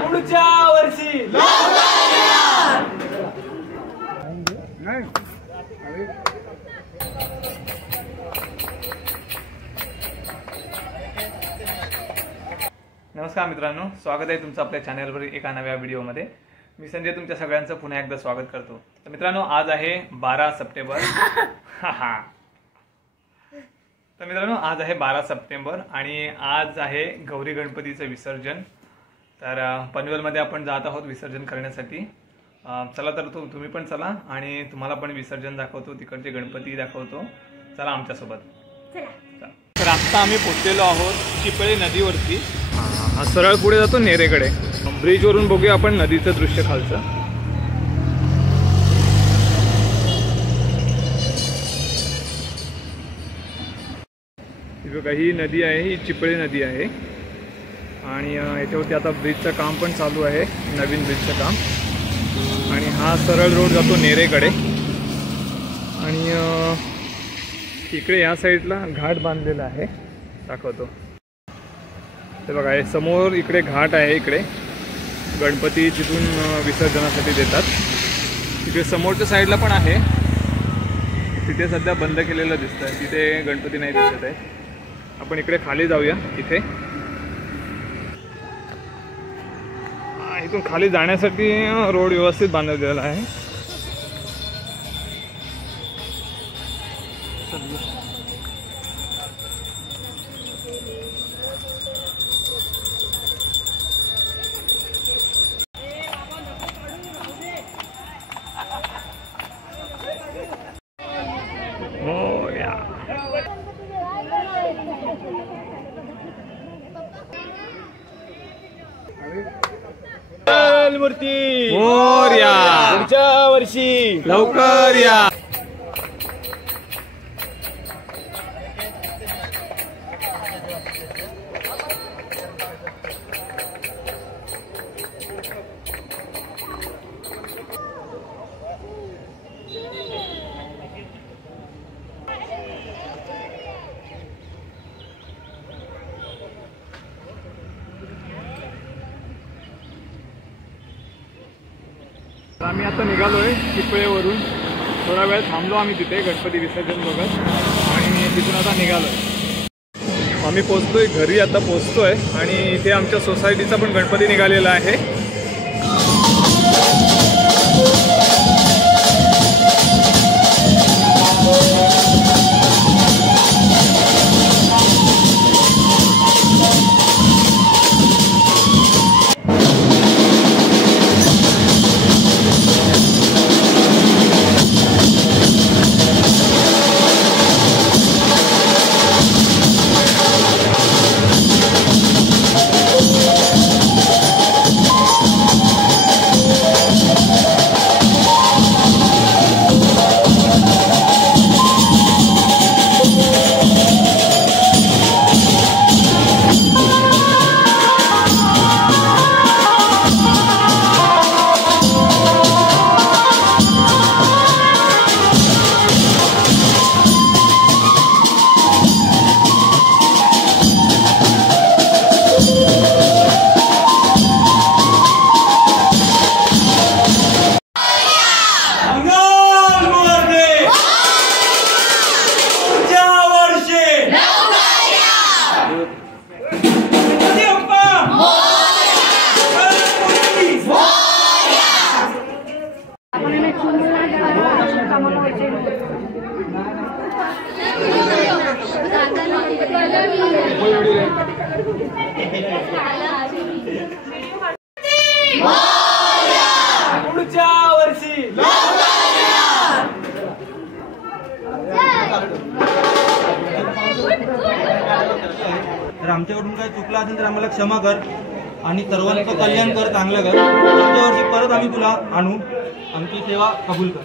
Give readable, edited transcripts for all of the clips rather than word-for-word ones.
पुढच्या वर्षी नमस्कार मित्रांनो, स्वागत आहे तुमचं आपल्या चॅनलवर एका नव्या व्हिडिओमध्ये। मी संजय तुमच्या सगळ्यांचं पुन्हा एकदा स्वागत करतो। तर मित्रांनो, आज आहे 12 सप्टेंबर। तर मित्रांनो, आज आहे 12 सप्टेंबर आणि आज आहे गौरी गणपतीचं विसर्जन। तर पनवेलमध्ये आपण जात आहोत विसर्जन करण्यासाठी। चला तर तुम्ही पण चला आणि तुम्हाला पण विसर्जन दाखवतो, तिकडचे गणपती दाखवतो। चला आमच्यासोबत। तर आता आम्ही पोहोचलेलो आहोत चिपळे नदीवरती। हा सरळ पुढे जातो नेरेकडे। ब्रिजवरून बघूया आपण नदीचं दृश्य खालचं। बघा, ही नदी आहे, ही चिपळे नदी आहे आणि याच्यावरती आता ब्रिजचं काम पण चालू आहे, नवीन ब्रिजचं काम। आणि हा सरळ रोड जातो नेरेकडे आणि इकडे या साईडला घाट बांधलेला आहे, दाखवतो। ते बघा, हे समोर इकडे घाट आहे, इकडे गणपती तिथून विसर्जनासाठी देतात। तिकडे समोरच्या साईडला पण आहे, तिथे सध्या बंद केलेलं दिसतंय, तिथे गणपती नाही दिसत आहे। आपण इकडे खाली जाऊया। इथे इथून खाली जाण्यासाठी रोड व्यवस्थित बांधलेला आहे। मूर्ती मोरया, पुढच्या वर्षी लवकर या। आम्ही आता निघालोय चिपळेवरून। थोडा वेळ थांबलो आम्ही तिथे गणपती विसर्जन बघत आणि तिथून आता निघालोय। आम्ही पोहोचतोय घरी, आता पोहोचतोय आणि इथे आमच्या सोसायटीचा पण गणपती निघालेला आहे। पुढच्या वर्षी तर आमच्याकडून काय चुकलं असेल तर आम्हाला क्षमा कर आणि सर्वांचं कल्याण कर, चांगलं कर। पुढच्या वर्षी परत आम्ही तुला आणू, आमची सेवा कबूल कर।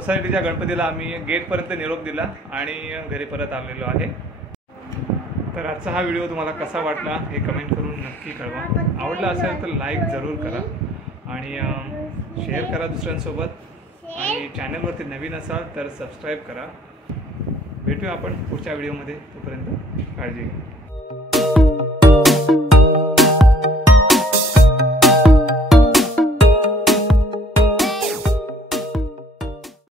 सोसायटीच्या गणपतीला आम्ही गेटपर्यंत निरोप दिला आणि घरी परत आलेलो आहे. तर आजचा हा व्हिडिओ तुम्हाला कसा वाटला हे कमेंट करून नक्की कळवा. आवडला असेल तर लाईक जरूर करा आणि शेअर करा दुसऱ्यांसोबत आणि चॅनलवरती नवीन असाल तर सबस्क्राईब करा. भेटूया आपण पुढच्या व्हिडिओमध्ये. तोपर्यंत काळजी घ्या.